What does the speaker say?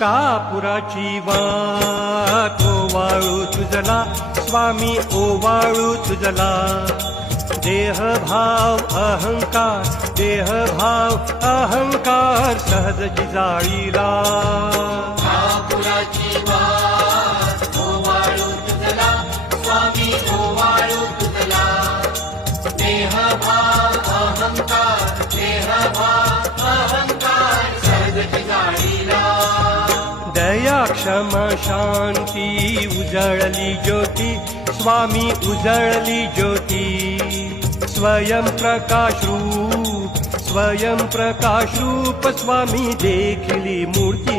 कापुराची वाट ओवाळू तुझला स्वामी ओवाळू तुझला देहभाव अहंकार सहज जिजाळीला कापुराची वाट ओवाळू तुझला स्वामी ओवाळू तुझला देहभाव अहंकार सहज जिजाळीला दया क्षमा शांती उजळली ज्योती स्वामी उजळली ज्योती स्वयं प्रकाश रूप स्वामी देखिली मूर्ती